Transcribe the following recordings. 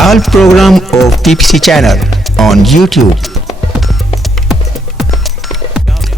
All program of PPC channel on YouTube।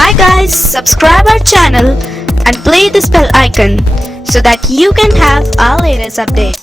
Hi guys, subscribe our channel and play this bell icon so that you can have our latest update.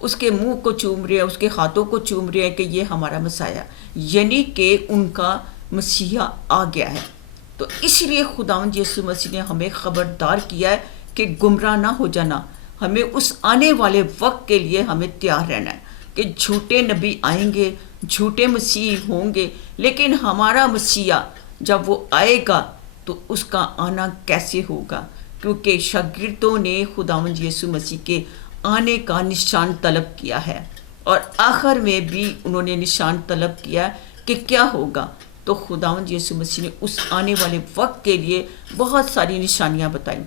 اس کے منہ کو چوم رہے ہیں، اس کے ہاتھوں کو چوم رہے ہیں کہ یہ ہمارا مسیح، یعنی کہ ان کا مسیح آ گیا ہے۔ تو اس لیے خداوند یسوع مسیح نے ہمیں خبردار کیا ہے کہ گمراہ نہ ہو جانا، ہمیں اس آنے والے وقت کے لیے ہمیں تیار رہنا ہے کہ جھوٹے نبی آئیں گے، جھوٹے مسیح ہوں گے، لیکن ہمارا مسیح جب وہ آئے گا تو اس کا آنا کیسے ہوگا؟ کیونکہ شاگردوں نے خداوند یسوع مسیح کے آنے کا نشان طلب کیا ہے، اور آخر میں بھی انہوں نے نشان طلب کیا کہ کیا ہوگا۔ تو خداوند یسوع مسیح نے اس آنے والے وقت کے لیے بہت ساری نشانیاں بتائیں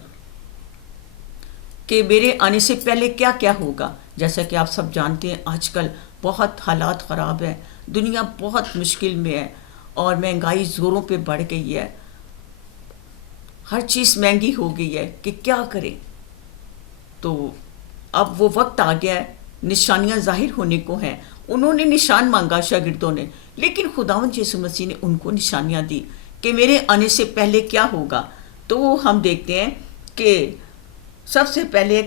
کہ میرے آنے سے پہلے کیا کیا ہوگا۔ جیسا کہ آپ سب جانتے ہیں آج کل بہت حالات خراب ہیں، دنیا بہت مشکل میں ہے، اور مہنگائی زوروں پہ بڑھ گئی ہے، ہر چیز مہنگی ہو گئی ہے کہ کیا کریں۔ تو اب وہ وقت آ گیا ہے، نشانیاں ظاہر ہونے کو ہیں۔ انہوں نے نشان مانگا شاگردوں نے، لیکن خداوند یسوع مسیح نے ان کو نشانیاں دی کہ میرے آنے سے پہلے کیا ہوگا۔ تو ہم دیکھتے ہیں کہ سب سے پہلے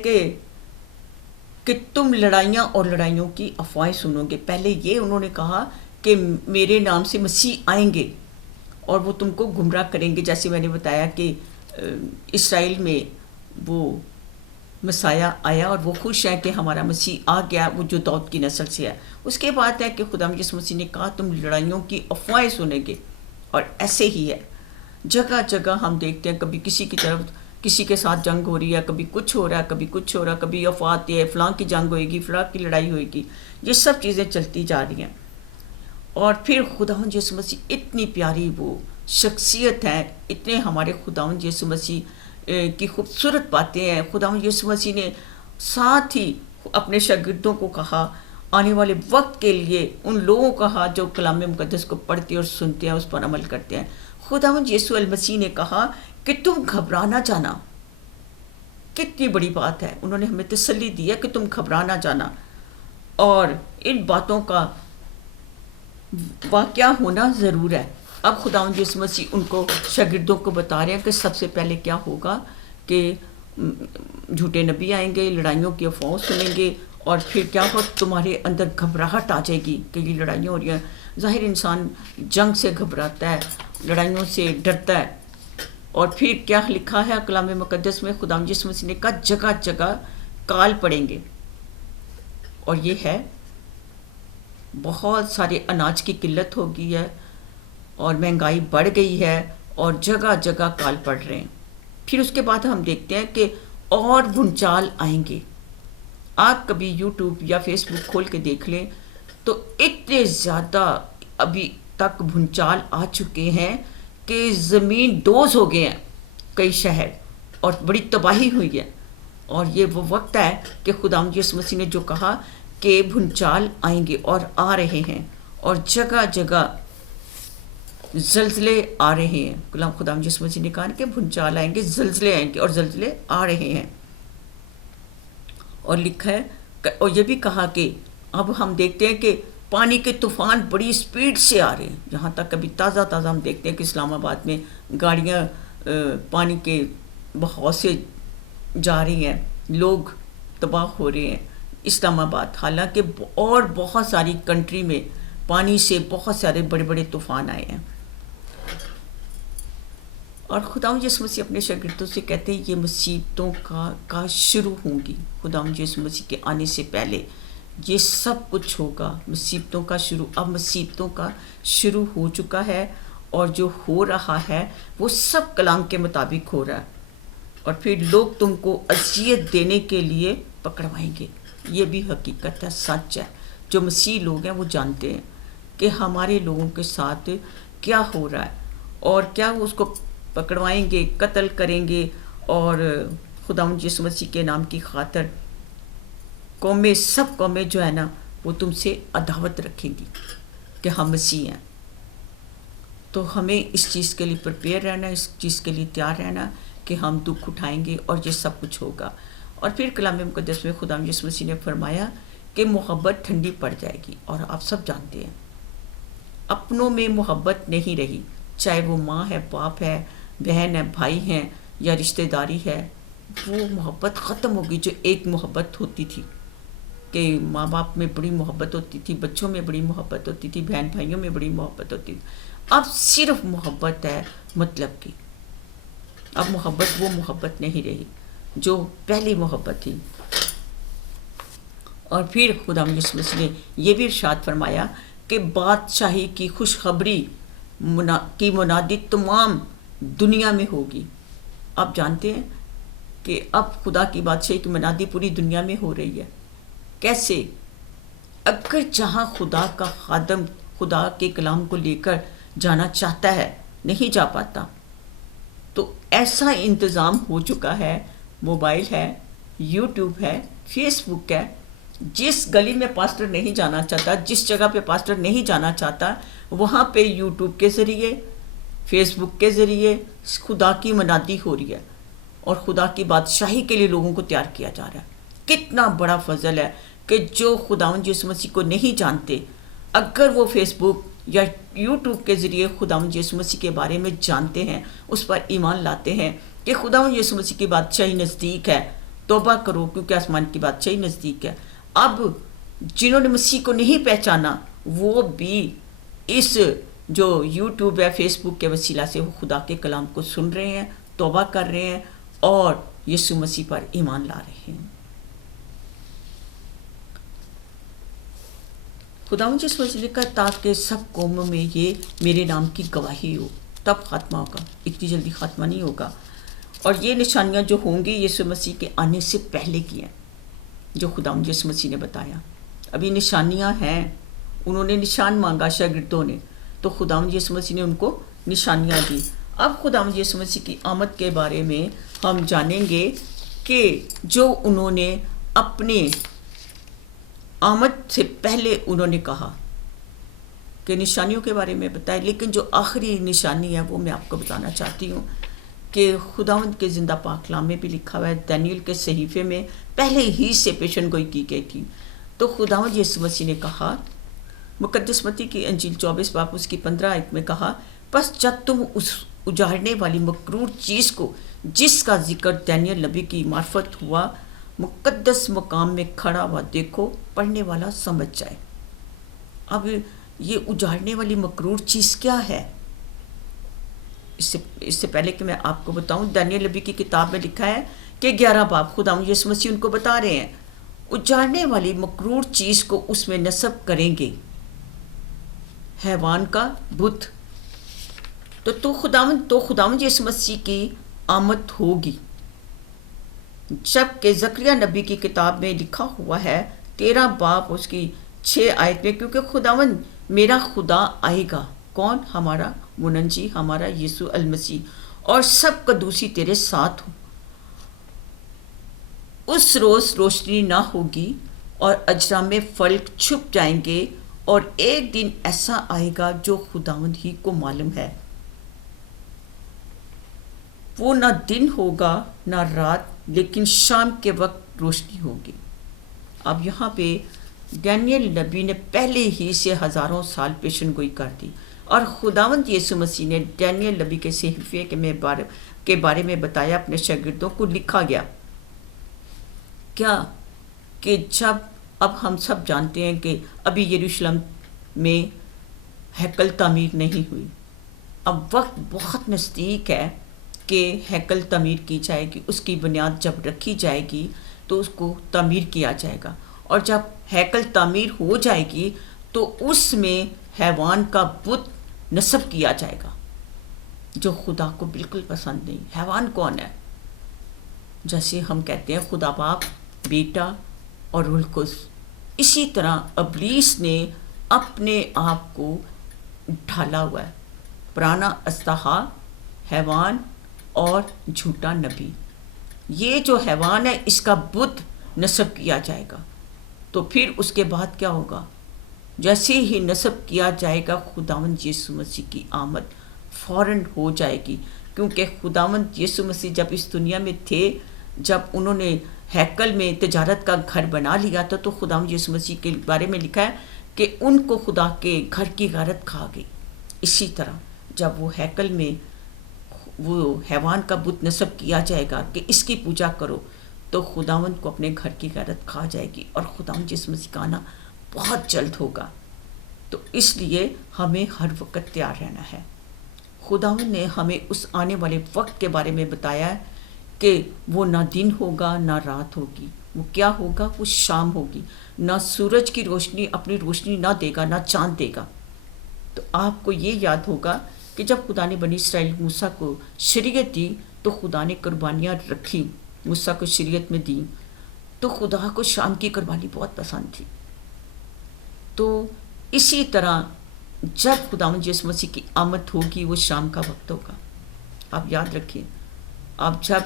کہ تم لڑائیاں اور لڑائیوں کی افواہیں سنو گے۔ پہلے یہ انہوں نے کہا کہ میرے نام سے مسیح آئیں گے اور وہ تم کو گمراہ کریں گے، جیسے میں نے بتایا کہ اسرائیل میں وہ مسیح آیا اور وہ خوش ہیں کہ ہمارا مسیح آ گیا، وہ جو داؤد کی نسل سے ہے۔ اس کے بعد ہے کہ خدا یسوع مسیح نے کہا تم لڑائیوں کی افواہیں سنیں گے، اور ایسے ہی ہے، جگہ جگہ ہم دیکھتے ہیں کبھی کسی کی طرف کسی کے ساتھ جنگ ہو رہی ہے، کبھی کچھ ہو رہا ہے، کبھی کچھ ہو رہا ہے، کبھی افواہ آتی ہے فلاں کی جنگ ہوئے گی، فلاں کی لڑائی ہوئے گی، یہ سب چیزیں چلتی جا رہی ہیں۔ اور پھر خداوند یسوع مسیح اتنی پیاری وہ شخصیت ہے، اتنے ہمارے خداوند یسوع مسیح کی خوبصورت باتیں ہیں۔ خداوند یسوع مسیح نے ساتھ ہی اپنے شاگردوں کو کہا، آنے والے وقت کے لیے ان لوگوں کو کہا جو کلام مقدس کو پڑھتے اور سنتے ہیں، اس پر عمل کرتے ہیں۔ خداوند یسوع المسیح نے کہا کہ تم گھبرا نہ جانا۔ کتنی بڑی بات ہے، انہوں نے ہمیں تسلی دی ہے کہ تم گھبرا نہ جانا، اور ان باتوں کا واقعہ ہونا ضرور ہے۔ اب خداوند یسوع مسیح ان کو شاگردوں کو بتا رہے ہیں کہ سب سے پہلے کیا ہوگا، کہ جھوٹے نبی آئیں گے، لڑائیوں کی افواہ سنیں گے، اور پھر کیا ہو تمہارے اندر گھبراہٹ آ جائے گی کہ یہ لڑائیاں ہو رہی ہیں۔ ظاہر انسان جنگ سے گھبراتا ہے، لڑائیوں سے ڈرتا ہے۔ اور پھر کیا لکھا ہے کلام مقدس میں، خداوند یسوع مسیح نے کہا جگہ جگہ کال پڑیں گے، اور یہ ہے بہت سارے اناج کی قلت ہو گئی ہے، اور مہنگائی بڑھ گئی ہے، اور جگہ جگہ کال پڑ رہے ہیں۔ پھر اس کے بعد ہم دیکھتے ہیں کہ اور بھونچال آئیں گے۔ آپ کبھی یوٹیوب یا فیس بک کھول کے دیکھ لیں تو اتنے زیادہ ابھی تک بھونچال آ چکے ہیں کہ زمین دوز ہو گئے ہیں کئی شہر، اور بڑی تباہی ہوئی ہے۔ اور یہ وہ وقت ہے کہ خداوند یسوع مسیح نے جو کہا کہ بھونچال آئیں گے، اور آ رہے ہیں، اور جگہ جگہ زلزلے آ رہے ہیں۔ خداوند یسوع مسیح نے کہا کہ بھونچال آئیں گے، زلزلے آئیں گے، اور زلزلے آ رہے ہیں۔ اور لکھا ہے، اور یہ بھی کہا کہ اب ہم دیکھتے ہیں کہ پانی کے طوفان بڑی سپیڈ سے آ رہے ہیں، جہاں تک کبھی تازہ ہم دیکھتے ہیں کہ اسلام آباد میں گاڑیاں پانی کے بہاؤ سے جا رہی ہیں، لوگ تباہ ہو رہے ہیں اسلام آباد، حالانکہ اور بہت ساری کنٹری میں پانی سے بہت سارے بڑے بڑے طوفان آئے ہیں۔ اور خداوند یسوع مسیح اپنے شاگردوں سے کہتے ہیں یہ مصیبتوں کا شروع ہوں گی۔ خداوند یسوع مسیح کے آنے سے پہلے یہ سب کچھ ہوگا، مصیبتوں کا شروع۔ اب مصیبتوں کا شروع ہو چکا ہے، اور جو ہو رہا ہے وہ سب کلام کے مطابق ہو رہا ہے۔ اور پھر لوگ تم کو اذیت دینے کے لیے پکڑوائیں گے۔ یہ بھی حقیقت ہے، سچ ہے۔ جو مسیح لوگ ہیں وہ جانتے ہیں کہ ہمارے لوگوں کے ساتھ کیا ہو رہا ہے، اور کیا وہ اس کو پکڑوائیں گے، قتل کریں گے، اور خداوند یسوع مسیح کے نام کی خاطر سب قومیں جو ہے نا وہ تم سے عداوت رکھیں گی کہ ہم مسیح ہیں۔ تو ہمیں اس چیز کے لیے پریپیئر رہنا، اس چیز کے لیے تیار رہنا کہ ہم دکھ اٹھائیں گے، اور یہ سب کچھ ہوگا۔ اور پھر کلام مقدس میں خداوند یسوع مسیح نے فرمایا کہ محبت ٹھنڈی پڑ جائے گی، اور آپ سب جانتے ہیں اپنوں میں محبت نہیں رہی، چاہے وہ ماں ہے، باپ ہے، بہن ہے، بھائی ہیں، یا رشتہ داری ہے، وہ محبت ختم ہوگی جو ایک محبت ہوتی تھی کہ ماں باپ میں بڑی محبت ہوتی تھی، بچوں میں بڑی محبت ہوتی تھی، بہن بھائیوں میں بڑی محبت ہوتی تھی. اب صرف محبت ہے مطلب کی. اب محبت وہ محبت نہیں رہی جو پہلی محبت تھی. اور پھر خدا یسوع مسیح نے یہ بھی ارشاد فرمایا کہ بادشاہی کی خوشخبری کی منادی تمام دنیا میں ہوگی. آپ جانتے ہیں کہ اب خدا کی بادشاہی کی منادی پوری دنیا میں ہو رہی ہے. کیسے؟ اگر جہاں خدا کا خادم خدا کے کلام کو لے کر جانا چاہتا ہے نہیں جا پاتا، تو ایسا انتظام ہو چکا ہے، موبائل ہے، یوٹیوب ہے، فیس بک ہے. جس گلی میں پاسٹر نہیں جانا چاہتا، جس جگہ پہ پاسٹر نہیں جانا چاہتا، وہاں پہ یوٹیوب کے ذریعے، فیس بک کے ذریعے خدا کی منادی ہو رہی ہے اور خدا کی بادشاہی کے لیے لوگوں کو تیار کیا جا رہا ہے. کتنا بڑا فضل ہے کہ جو خداوند یسوع مسیح کو نہیں جانتے، اگر وہ فیس بک یا یوٹیوب کے ذریعے خداوند یسوع مسیح کے بارے میں جانتے ہیں، اس پر ایمان لاتے ہیں کہ خداوند یسوع مسیح کی بادشاہی نزدیک ہے، توبہ کرو کیونکہ آسمان کی بادشاہی نزدیک ہے. اب جنہوں نے مسیح کو نہیں پہچانا وہ بھی اس جو یوٹیوب ہے، فیس بک کے وسیلہ سے وہ خدا کے کلام کو سن رہے ہیں، توبہ کر رہے ہیں اور یسوع مسیح پر ایمان لا رہے ہیں. خداوند یسوع مسیح نے کہا تاکہ سب قوموں میں یہ میرے نام کی گواہی ہو. تب خاتمہ ہوگا، اتنی جلدی خاتمہ نہیں ہوگا. اور یہ نشانیاں جو ہوں گی یسوع مسیح کے آنے سے پہلے کی ہیں، جو خداوند یسوع مسیح نے بتایا. ابھی نشانیاں ہیں، انہوں نے نشان مانگا شاگردوں نے، تو خداوند یسوع مسیح نے ان کو نشانیاں دی. اب خداوند یسوع مسیح کی آمد کے بارے میں ہم جانیں گے کہ جو انہوں نے اپنے آمد سے پہلے انہوں نے کہا کہ نشانیوں کے بارے میں بتائے، لیکن جو آخری نشانی ہے وہ میں آپ کو بتانا چاہتی ہوں کہ خداوند کے زندہ پاک کلام میں بھی لکھا ہوا ہے، دانیل کے صحیفے میں پہلے ہی سے پیشن گوئی کی گئی تھی. تو خداوند یسوع مسیح نے کہا، مقدس متی کی انجیل 24 باب اس کی 15 آیت میں کہا، پس جب تم اس اجاڑنے والی مکرور چیز کو جس کا ذکر دانیل نبی کی معرفت ہوا مقدس مقام میں کھڑا ہوا دیکھو، پڑھنے والا سمجھ جائے. اب یہ اجاڑنے والی مکرور چیز کیا ہے؟ اس سے پہلے کہ میں آپ کو بتاؤں، دانیل نبی کی کتاب میں لکھا ہے کہ 11 باب خداوند یسوع مسیح ان کو بتا رہے ہیں اجاڑنے والی مکرور چیز کو اس میں نصب کریں گے، حیوان کا بت. تو خداوند یسوع مسیح کی آمد ہوگی، جب کہ زکریا نبی کی کتاب میں لکھا ہوا ہے 13 باب اس کی 6 آیت میں، کیونکہ خداوند میرا خدا آئے گا. کون؟ ہمارا منجی، ہمارا یسوع المسیح، اور سب قدوسی تیرے ساتھ ہو. اس روز روشنی نہ ہوگی اور اجرام میں فلک چھپ جائیں گے، اور ایک دن ایسا آئے گا جو خداوند ہی کو معلوم ہے. وہ نہ دن ہوگا نہ رات، لیکن شام کے وقت روشنی ہوگی. اب یہاں پہ دانیل نبی نے پہلے ہی سے ہزاروں سال پیشن گوئی کر دی، اور خداوند یسوع مسیح نے دانیل نبی کے صحیفے کے بارے میں بتایا، اپنے شاگردوں کو لکھا گیا. کیا کہ جب اب ہم سب جانتے ہیں کہ ابھی یروشلم میں ہیکل تعمیر نہیں ہوئی، اب وقت بہت نزدیک ہے کہ ہیکل تعمیر کی جائے گی. اس کی بنیاد جب رکھی جائے گی تو اس کو تعمیر کیا جائے گا، اور جب ہیکل تعمیر ہو جائے گی تو اس میں حیوان کا بت نصب کیا جائے گا جو خدا کو بالکل پسند نہیں. حیوان کون ہے؟ جیسے ہم کہتے ہیں خدا باپ، بیٹا اور روح القدس، اسی طرح ابلیس نے اپنے آپ کو ڈھالا ہوا ہے، پرانا استحا، حیوان اور جھوٹا نبی. یہ جو حیوان ہے اس کا بت نصب کیا جائے گا. تو پھر اس کے بعد کیا ہوگا؟ جیسے ہی نصب کیا جائے گا خداوند یسوع مسیح کی آمد فوراً ہو جائے گی، کیونکہ خداوند یسوع مسیح جب اس دنیا میں تھے، جب انہوں نے ہیکل میں تجارت کا گھر بنا لیا تھا، تو خداوند یسوع مسیح کے بارے میں لکھا ہے کہ ان کو خدا کے گھر کی غیرت کھا گئی. اسی طرح جب وہ ہیکل میں وہ حیوان کا بت نصب کیا جائے گا کہ اس کی پوجا کرو، تو خداوند کو اپنے گھر کی غیرت کھا جائے گی اور خداوند یسوع مسیح کا آنا بہت جلد ہوگا. تو اس لیے ہمیں ہر وقت تیار رہنا ہے. خداوند نے ہمیں اس آنے والے وقت کے بارے میں بتایا ہے کہ وہ نہ دن ہوگا نہ رات ہوگی. وہ کیا ہوگا؟ وہ شام ہوگی. نہ سورج کی روشنی اپنی روشنی نہ دے گا، نہ چاند دے گا. تو آپ کو یہ یاد ہوگا کہ جب خدا نے بنی اسرائیل موسیٰ کو شریعت دی تو خدا نے قربانیاں رکھی، موسیٰ کو شریعت میں دی. تو خدا کو شام کی قربانی بہت پسند تھی. تو اسی طرح جب خداوند یسوع مسیح کی آمد ہوگی وہ شام کا وقت ہوگا. آپ یاد رکھیں، آپ جب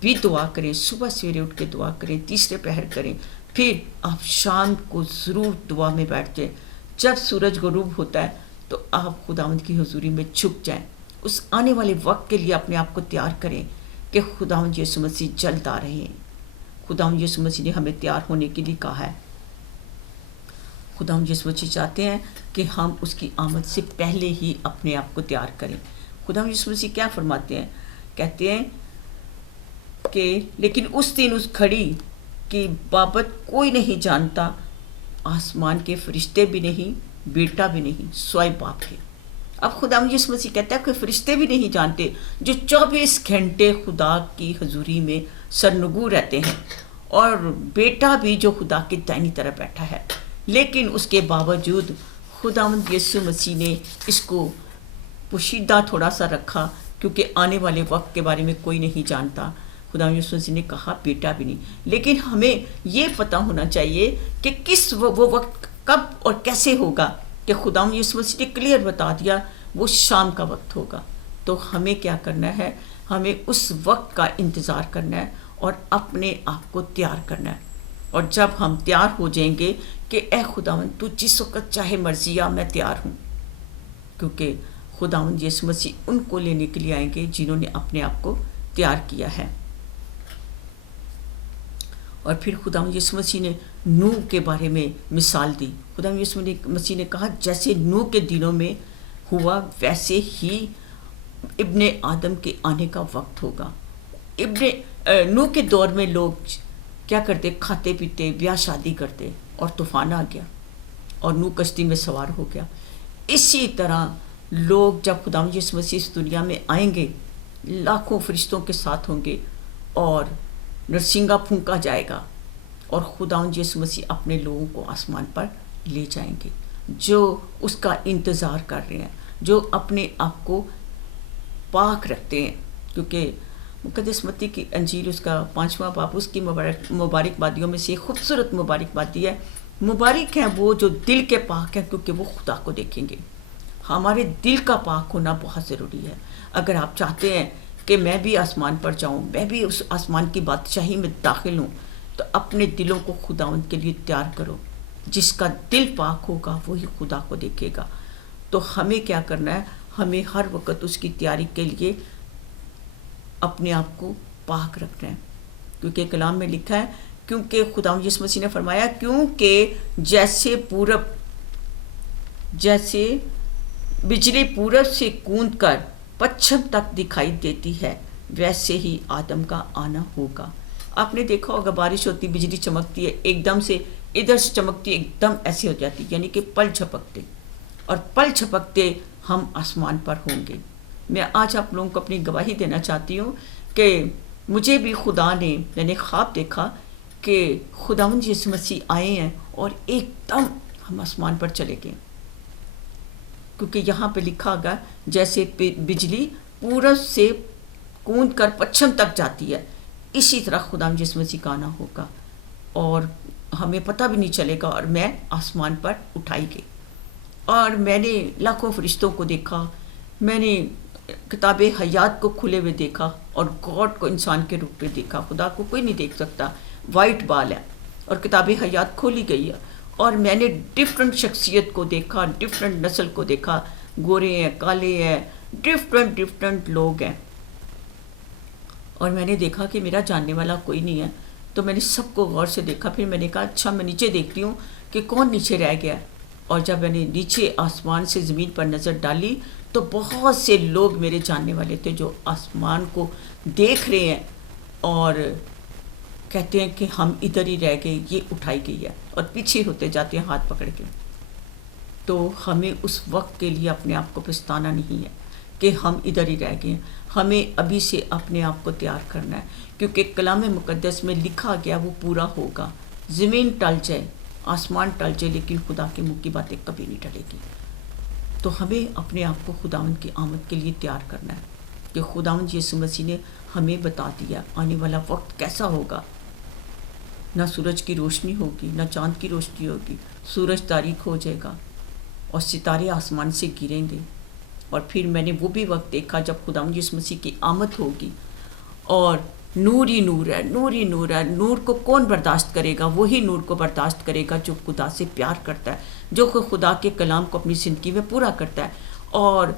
بھی دعا کریں، صبح سویرے اٹھ کے دعا کریں، تیسرے پہر کریں، پھر آپ شام کو ضرور دعا میں بیٹھ جائیں. جب سورج غروب ہوتا ہے تو آپ خداوند کی حضوری میں چھپ جائیں. اس آنے والے وقت کے لیے اپنے آپ کو تیار کریں کہ خداوند یسوع مسیح جلد آ رہے ہیں. خداوند یسوع مسیح نے ہمیں تیار ہونے کے لیے کہا ہے. خداوند یسوع مسیح چاہتے ہیں کہ ہم اس کی آمد سے پہلے ہی اپنے آپ کو تیار کریں. خداوند یسوع مسیح کیا فرماتے ہیں؟ کہتے ہیں کہ لیکن اس دن اس گھڑی کی بابت کوئی نہیں جانتا، آسمان کے فرشتے بھی نہیں، بیٹا بھی نہیں، سوائے باپ کے. اب خداوند یسوع مسیح کہتا ہے کہ فرشتے بھی نہیں جانتے جو 24 گھنٹے خدا کی حضوری میں سرنگوں رہتے ہیں، اور بیٹا بھی جو خدا کی دائنی طرف بیٹھا ہے. لیکن اس کے باوجود خداوند یسوع مسیح نے اس کو پوشیدہ تھوڑا سا رکھا کیونکہ آنے والے وقت کے بارے میں کوئی نہیں جانتا. خداوند یسوع مسیح نے کہا بیٹا بھی نہیں. لیکن ہمیں یہ پتہ ہونا چاہیے کہ کس وہ وقت کب اور کیسے ہوگا. کہ خداوند یسوع مسیح نے کلیئر بتا دیا وہ شام کا وقت ہوگا. تو ہمیں کیا کرنا ہے؟ ہمیں اس وقت کا انتظار کرنا ہے اور اپنے آپ کو تیار کرنا ہے. اور جب ہم تیار ہو جائیں گے کہ اے خداوند تو جس وقت چاہے مرضی آ، میں تیار ہوں. کیونکہ خداوند یسوع مسیح ان کو لینے کے لیے آئیں گے جنہوں نے اپنے آپ کو تیار کیا ہے. اور پھر خداوند یسوع مسیح نے نوح کے بارے میں مثال دی. خداوند یسوع مسیح نے کہا جیسے نوح کے دنوں میں ہوا ویسے ہی ابن آدم کے آنے کا وقت ہوگا. نوح کے دور میں لوگ کیا کرتے؟ کھاتے پیتے، بیاہ شادی کرتے، اور طوفان آ گیا اور نوح کشتی میں سوار ہو گیا. اسی طرح لوگ جب خداوند یسوع مسیح اس دنیا میں آئیں گے لاکھوں فرشتوں کے ساتھ ہوں گے اور نرسنگا پھونکا جائے گا اور خداوند یسوع مسیح اپنے لوگوں کو آسمان پر لے جائیں گے جو اس کا انتظار کر رہے ہیں، جو اپنے آپ کو پاک رکھتے ہیں. کیونکہ مقدس متی کی انجیل اس کا 5واں باب اس کی مبارک بادیوں میں سے خوبصورت مبارک بادی ہے. مبارک ہیں وہ جو دل کے پاک ہیں کیونکہ وہ خدا کو دیکھیں گے. ہمارے دل کا پاک ہونا بہت ضروری ہے. اگر آپ چاہتے ہیں کہ میں بھی آسمان پر جاؤں، میں بھی اس آسمان کی بادشاہی میں داخل ہوں، تو اپنے دلوں کو خداوند کے لیے تیار کرو. جس کا دل پاک ہوگا وہی خدا کو دیکھے گا. تو ہمیں کیا کرنا ہے؟ ہمیں ہر وقت اس کی تیاری کے لیے اپنے آپ کو پاک رکھنا ہے. کیونکہ کلام میں لکھا ہے، کیونکہ خداوند یسوع مسیح نے فرمایا کیونکہ جیسے بجلی پورب سے کوند کر پچھم تک دکھائی دیتی ہے ویسے ہی آدم کا آنا ہوگا. آپ نے دیکھا ہوگا بارش ہوتی، بجلی چمکتی ہے، ایک دم سے ادھر سے چمکتی، ایک دم ایسے ہو جاتی، یعنی کہ پل جھپکتے، اور پل جھپکتے ہم آسمان پر ہوں گے. میں آج آپ لوگوں کو اپنی گواہی دینا چاہتی ہوں کہ مجھے بھی خدا نے، میں نے خواب دیکھا کہ خداوند یسوع مسیح آئے ہیں اور ایک دم ہم آسمان پر چلے گئے. کیونکہ یہاں پہ لکھا گا جیسے بجلی پورب سے کوند کر پچھم تک جاتی ہے، اسی طرح خداوند یسوع مسیح کا آنا ہوگا اور ہمیں پتہ بھی نہیں چلے گا. اور میں آسمان پر اٹھائی گئی اور میں نے لاکھوں فرشتوں کو دیکھا. میں نے کتاب حیات کو کھلے ہوئے دیکھا اور گاڈ کو انسان کے روپ میں دیکھا. خدا کو کوئی نہیں دیکھ سکتا، وائٹ بال ہے اور کتاب حیات کھولی گئی ہے. اور میں نے ڈفرینٹ شخصیت کو دیکھا، ڈفرینٹ نسل کو دیکھا، گورے ہیں، کالے ہیں، ڈفرینٹ لوگ ہیں. اور میں نے دیکھا کہ میرا جاننے والا کوئی نہیں ہے. تو میں نے سب کو غور سے دیکھا. پھر میں نے کہا اچھا میں نیچے دیکھتی ہوں کہ کون نیچے رہ گیا. اور جب میں نے نیچے آسمان سے زمین پر نظر ڈالی تو بہت سے لوگ میرے جاننے والے تھے جو آسمان کو دیکھ رہے ہیں اور کہتے ہیں کہ ہم ادھر ہی رہ گئے، یہ اٹھائی گئی ہے، اور پیچھے ہوتے جاتے ہیں ہاتھ پکڑ کے. تو ہمیں اس وقت کے لیے اپنے آپ کو پچھتانا نہیں ہے کہ ہم ادھر ہی رہ گئے ہیں. ہمیں ابھی سے اپنے آپ کو تیار کرنا ہے، کیونکہ کلام مقدس میں لکھا گیا وہ پورا ہوگا. زمین ٹل جائے، آسمان ٹل جائے، لیکن خدا کے منہ کی باتیں کبھی نہیں ٹلے گی. تو ہمیں اپنے آپ کو خداوند کی آمد کے لیے تیار کرنا ہے کہ خداوند یسوع مسیح نے ہمیں بتا دیا آنے والا وقت کیسا ہوگا. نہ سورج کی روشنی ہوگی، نہ چاند کی روشنی ہوگی، سورج تاریک ہو جائے گا اور ستارے آسمان سے گریں گے. اور پھر میں نے وہ بھی وقت دیکھا جب خداوند یسوع مسیح کی آمد ہوگی اور نور ہی نور ہے، نور ہی نور ہے. نور کو کون برداشت کرے گا؟ وہی نور کو برداشت کرے گا جو خدا سے پیار کرتا ہے، جو خدا کے کلام کو اپنی زندگی میں پورا کرتا ہے. اور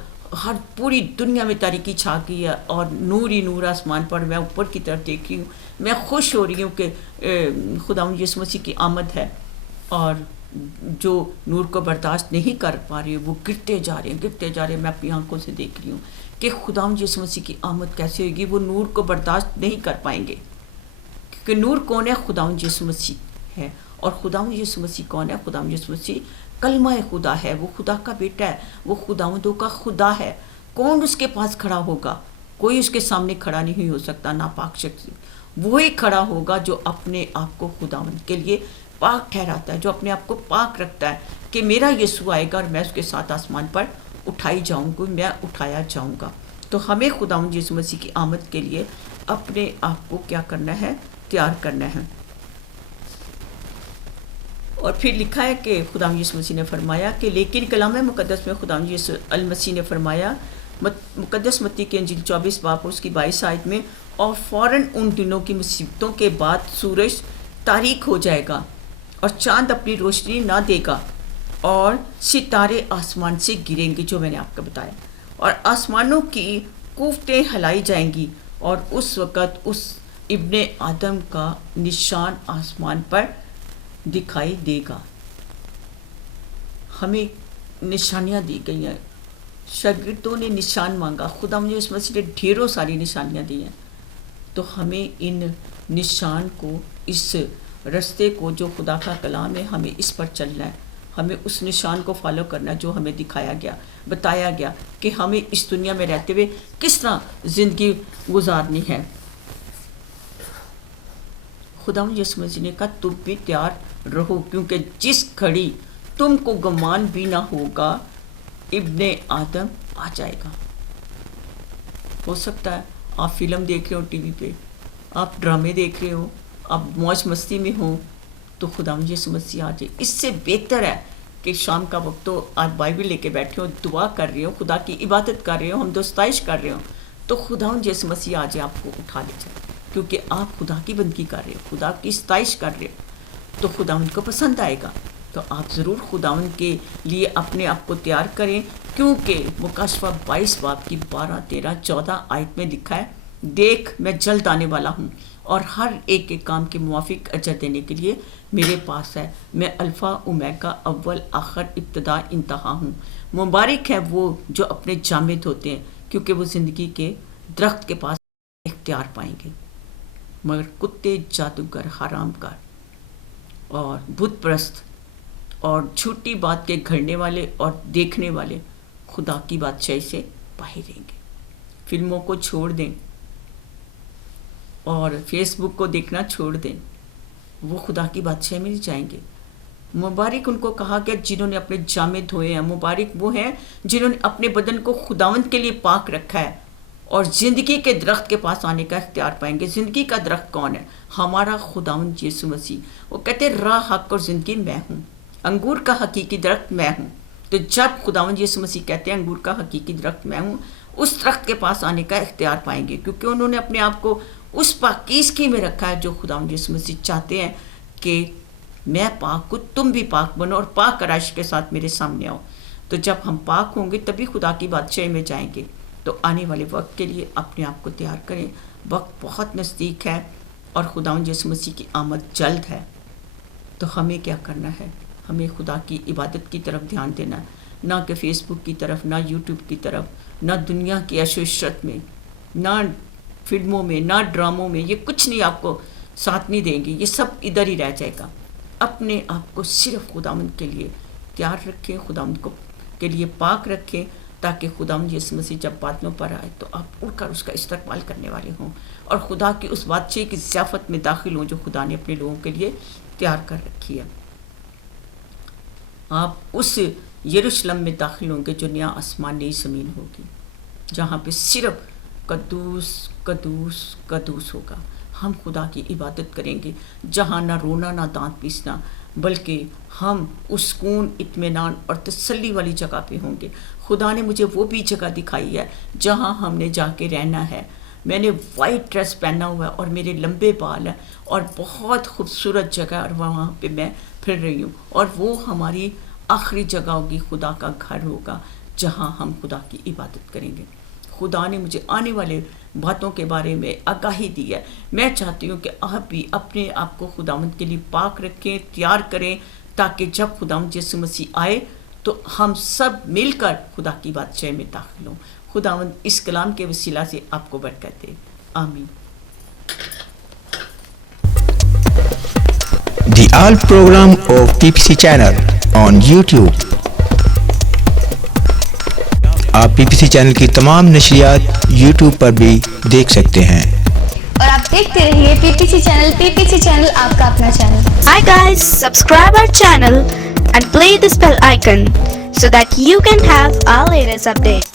ہر پوری دنیا میں تاریکی چھا گئی ہے اور نور ہی نور آسمان پر. میں اوپر کی طرف دیکھ رہی ہوں، میں خوش ہو رہی ہوں کہ خداوند یسوع مسیح کی آمد ہے. اور جو نور کو برداشت نہیں کر پا رہے وہ گرتے جا رہے ہیں، گرتے جا رہے ہیں. میں اپنی آنکھوں سے دیکھ رہی ہوں کہ خداوند یسوع مسیح کی آمد کیسے ہوگی. وہ نور کو برداشت نہیں کر پائیں گے، کیونکہ نور کون ہے؟ خداوند یسوع مسیح ہے. اور خداوند یسوع مسیح کون ہے؟ خداوند یسوع مسیح کلمہ خدا ہے، وہ خدا کا بیٹا ہے، وہ خداوندوں کا خدا ہے. کون اس کے پاس کھڑا ہوگا؟ کوئی اس کے سامنے کھڑا نہیں ہو سکتا، ناپاک شخص. وہی کھڑا ہوگا جو اپنے آپ کو خداوند کے لیے پاک ٹھہراتا ہے، جو اپنے آپ کو پاک رکھتا ہے کہ میرا یسوع آئے گا اور میں اس کے ساتھ آسمان پر اٹھائی جاؤں گی، میں اٹھایا جاؤں گا. تو ہمیں خداوند یسوع مسیح کی آمد کے لیے اپنے آپ کو کیا کرنا ہے؟ تیار کرنا ہے. اور پھر لکھا ہے کہ خداوند یسوع مسیح نے فرمایا کہ لیکن کلام مقدس میں خداوند یسوع المسیح نے فرمایا، مقدس متی کی انجیل 24 باب اس کی 22 آیت میں، اور فوراً ان دنوں کی مصیبتوں کے بعد سورج تاریک ہو جائے گا اور چاند اپنی روشنی نہ دے گا اور ستارے آسمان سے گریں گے، جو میں نے آپ کو بتایا، اور آسمانوں کی کوفتیں ہلائی جائیں گی اور اس وقت اس ابن آدم کا نشان آسمان پر دکھائی دے گا. ہمیں نشانیاں دی گئی ہیں، شاگردوں نے نشان مانگا، خداوند یسوع مسیح نے ڈھیروں ساری نشانیاں دی ہیں. تو ہمیں ان نشان کو، اس رستے کو جو خدا کا کلام ہے، ہمیں اس پر چلنا ہے. ہمیں اس نشان کو فالو کرنا ہے جو ہمیں دکھایا گیا، بتایا گیا کہ ہمیں اس دنیا میں رہتے ہوئے کس طرح زندگی گزارنی ہے. خداوند یسوع مسیح نے کہا تم بھی تیار رہو، کیونکہ جس گھڑی تم کو گمان بھی نہ ہوگا ابن آدم آ جائے گا. ہو سکتا ہے آپ فلم دیکھ رہے ہو ٹی وی پہ، آپ ڈرامے دیکھ رہے ہو، آپ موج مستی میں ہو، تو خداوند یسوع مسیح آ جائے. اس سے بہتر ہے کہ شام کا وقت تو آپ بائبل لے کے بیٹھے ہو، دعا کر رہے ہو، خدا کی عبادت کر رہے ہو، ہم ستائش کر رہے ہو، تو خداوند یسوع مسیح آ جائے، آپ کو اٹھا لے جائے، کیونکہ آپ خدا کی بندگی کر رہے ہو، خدا کی ستائش کر رہے ہو، تو خداوند کو پسند آئے گا. تو آپ ضرور خداوند کے لیے اپنے آپ کو تیار کریں، کیونکہ مکاشفہ 22 باب کی 12، 13، 14 آیت میں لکھا ہے، دیکھ میں جلد آنے والا ہوں اور ہر ایک کے کام کے موافق اجر دینے کے لیے میرے پاس ہے. میں الفا اومیگا، اول آخر، ابتدا انتہا ہوں. مبارک ہے وہ جو اپنے جامد ہوتے ہیں، کیونکہ وہ زندگی کے درخت کے پاس اختیار پائیں گے. مگر کتے، جادوگر، حرام کار اور بت پرست اور جھوٹی بات کے گھڑنے والے اور دیکھنے والے خدا کی بادشاہی سے باہر رہیں گے. فلموں کو چھوڑ دیں اور فیس بک کو دیکھنا چھوڑ دیں، وہ خدا کی بادشاہی میں جائیں گے. مبارک ان کو کہا گیا جنہوں نے اپنے جامے دھوئے ہیں. مبارک وہ ہیں جنہوں نے اپنے بدن کو خداوند کے لیے پاک رکھا ہے اور زندگی کے درخت کے پاس آنے کا اختیار پائیں گے. زندگی کا درخت کون ہے؟ ہمارا خداوند یسوع مسیح. وہ کہتے ہیں راہ، حق اور زندگی میں ہوں، انگور کا حقیقی درخت میں ہوں. تو جب خداوند یسوع مسیح کہتے ہیں انگور کا حقیقی درخت میں ہوں، اس درخت کے پاس آنے کا اختیار پائیں گے، کیونکہ انہوں نے اپنے آپ کو اس پاکیزگی میں رکھا ہے جو خداوند یسوع مسیح چاہتے ہیں کہ میں پاک ہوں، تم بھی پاک بنو اور پاک آرائش کے ساتھ میرے سامنے آؤ. تو جب ہم پاک ہوں گے تبھی خدا کی بادشاہی میں جائیں گے. تو آنے والے وقت کے لیے اپنے آپ کو تیار کریں. وقت بہت نزدیک ہے اور خداوند یسوع مسیح کی آمد جلد ہے. تو ہمیں کیا کرنا ہے؟ ہمیں خدا کی عبادت کی طرف دھیان دینا ہے، نہ کہ فیس بک کی طرف، نہ یوٹیوب کی طرف، نہ دنیا کی عیش و عشرت میں، نہ فلموں میں، نہ ڈراموں میں. یہ کچھ نہیں آپ کو ساتھ نہیں دیں گے، یہ سب ادھر ہی رہ جائے گا. اپنے آپ کو صرف خداوند کے لیے تیار رکھیں، خداوند کو کے لیے پاک رکھیں، تاکہ خداوند یسوع مسیح جب بادلوں پر آئے تو آپ اڑ کر اس کا استقبال کرنے والے ہوں اور خدا کی اس بادشاہی کی ضیافت میں داخل ہوں جو خدا نے اپنے لوگوں کے لیے تیار کر رکھی ہے. آپ اس یروشلم میں داخل ہوں گے جو نیا آسمان نئی زمین ہوگی، جہاں پہ صرف قدوس قدوس قدوس ہوگا. ہم خدا کی عبادت کریں گے جہاں نہ رونا نہ دانت پیسنا، بلکہ ہم اس سکون، اطمینان اور تسلی والی جگہ پہ ہوں گے. خدا نے مجھے وہ بھی جگہ دکھائی ہے جہاں ہم نے جا کے رہنا ہے. میں نے وائٹ ڈریس پہنا ہوا ہے اور میرے لمبے بال ہیں اور بہت خوبصورت جگہ، اور وہاں پہ میں پھر رہی ہوں، اور وہ ہماری آخری جگہ ہوگی، خدا کا گھر ہوگا جہاں ہم خدا کی عبادت کریں گے. خدا نے مجھے آنے والے باتوں کے بارے میں آگاہی دی ہے. میں چاہتی ہوں کہ آپ بھی اپنے آپ کو خداوند کے لیے پاک رکھیں، تیار کریں، تاکہ جب خداوند یسوع مسیح آئے تو ہم سب مل کر خدا کی بادشاہی میں داخل ہوں. خداوند اس کلام کے وسیلہ سے آپ کو برکت دے. آمین. The all program of PPC channel on YouTube. آپ PPC چینل کی تمام نشریات YouTube پر بھی دیکھ سکتے ہیں. اور آپ دیکھتے رہیے PPC چینل آپ کا اپنا channel. Hi guys, subscribe our channel and play this bell icon so that you can have our latest update.